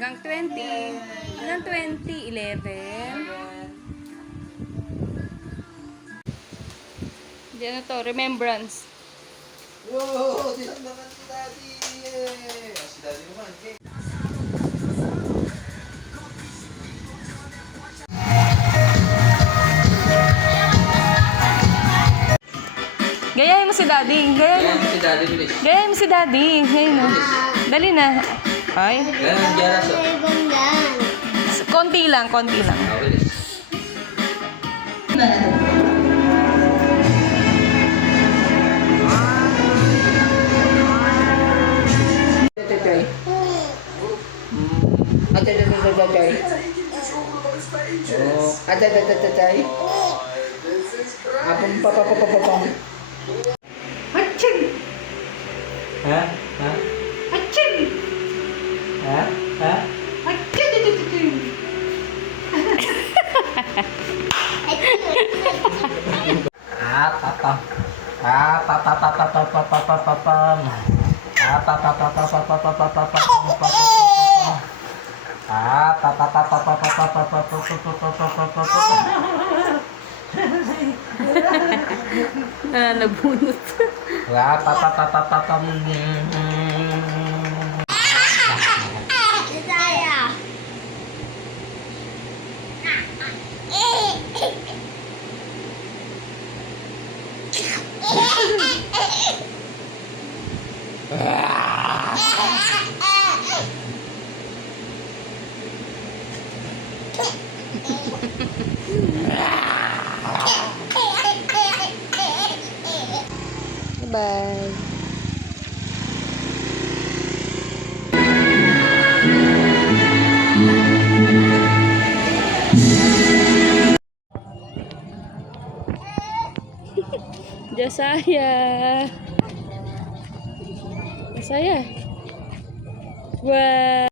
Hanggang 20. Hanggang 20. 11. Diyan na to. Remembrance. Wow! Tilang naman si Daddy! Si Daddy naman. Gayahin mo si Daddy. Yan si Daddy, bilis. Gayahin mo si Daddy. Gayahin mo. Dali na. Ay. Yan ang Jara sa... Konti lang, konti lang. Bilis. Tatay. Tatay. Oh, tatay. Apong papapapapapam. Aching! Ha? Ha? Aching! Ha? Ha? Aching! Papam. Papapapapapapapapam. Nabunot. Bye. Jasaya. Jasaya. Wow.